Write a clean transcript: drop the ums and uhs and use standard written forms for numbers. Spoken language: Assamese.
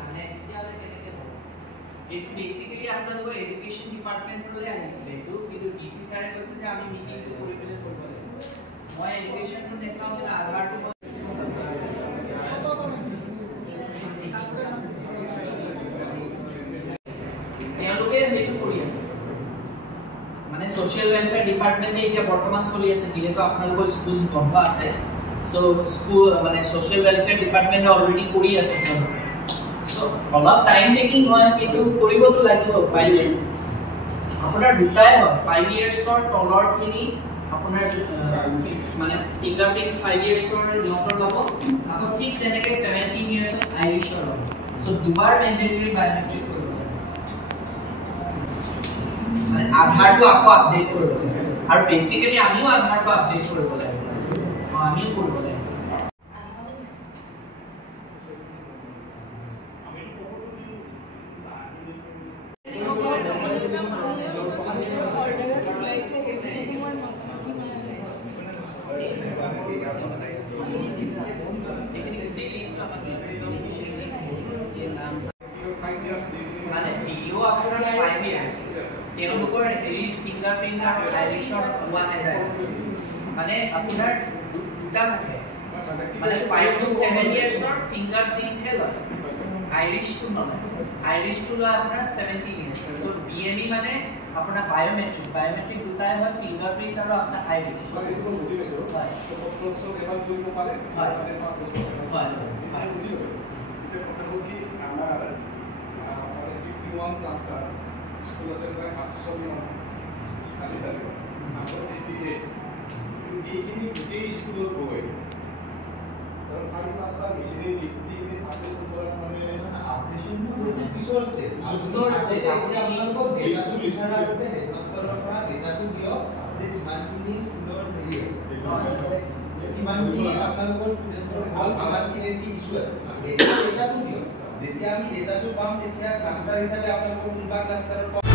নাহে তেতিয়াহ'লে কেনেকৈ হ'ব এইটো বেচিক্যালি আপোনালোকৰ এডুকেশ্যন ডিপাৰ্টমেণ্টলৈ আহিছিলে এইটো কিন্তু ডিসি ছাৰে কৈছে যে আমি মিটিংটো কৰি পেলাই কৰিব লাগিব মই এডুকেশ্যনটো নেচাওঁ যে আধাৰটো তেওঁলোকে সেইটো কৰি আছে মানে সোশ্যাল ওয়েলফেয়াৰ ডিপাৰ্টমেন্টে এতিয়া বৰ্তমান চলি আছে যেহেতু আপোনালোকৰ স্কুলস বন্ধ আছে সো স্কুল মানে সোশ্যাল ওয়েলফেয়াৰ ডিপাৰ্টমেন্টে অলৰেডি কৰি আছে সো অলপ টাইম টেকিং হয় কিন্তু কৰিবতো লাগিব পাইলে আপোনাৰ দুটাই হয় 5 ইয়াৰ্ছৰ তলৰখিনি আপোনাৰ মানে ফিংগাৰপ্ৰিন্টস 5 ইয়াৰ্ছৰ ইহঁতৰ ল'ব আকৌ ঠিক তেনেকে 17 ইয়াৰ্ছৰ আইৰিছৰ ল'ব সো দুবাৰ মেন্ডেটৰি বায়োমেট্ৰিক কৰিব আধাৰটো আকৌ আপডেট কৰিব আৰু বেসিক্যালি আমিও আধাৰটো আপডেট কৰিব লাগিব আমিও কৰিব লাগিব মানে ভিডিও আপোনাৰ 5 ইয়াৰ্স তেওঁলোকৰ হেৰি ফিংগাৰপ্ৰিন্ট আৰু আইৰিছৰ হোৱা নাযায় মানে আপোনাৰ দুটা থাকে মানে 5 to 7 ইয়াৰ্ছৰ ফিংগাৰপ্ৰিন্ট হে লয় আইৰিছটো নলয় আইৰিছটো লয় আপোনাৰ 17 ইয়াৰ্ছ সো বিএমই মানে আপোনাৰ বায়োমেট্ৰিক দুটাই হয় ফিংগাৰপ্ৰিন্ট আৰু আপোনাৰ আইৰিছ এইটো বুজি পাইছো হয় ফটোছক এবাৰ কৰিব পাৰে হয় মানে 5 বছৰ হয় হয় বুজি পাইছো এতিয়া কথাটো কি আমাৰ 61 ক্লাষ্টাৰ স্কুল আছে প্ৰায় 500 জন আজিকালি আমাৰ 88 এইখিনি গোটেই স্কুলত গৈ ধৰ 4-5টা মেচিনে এইখিনি আপডেট কৰা মানে আপডেটটো পিছৰ ষ্টেজ এতিয়া আপোনালোকক ডেটাটো বিচাৰা হৈছে হেডমাষ্টাৰৰ পৰা ডেটাটো দিয়ক যে কিমানখিনি স্কুলৰ হেৰি আছে কিমানখিনি আপোনালোকৰ ষ্টুডেণ্টৰ ভাল কিমানখিনি ইছ্যু আছে ডেটাটো দিয়ক যেতিয়া আমি ডেটাটো পাম তেতিয়া ক্লাষ্টাৰ হিচাপে আপোনালোকৰ কোনবা ক্লাষ্টাৰৰ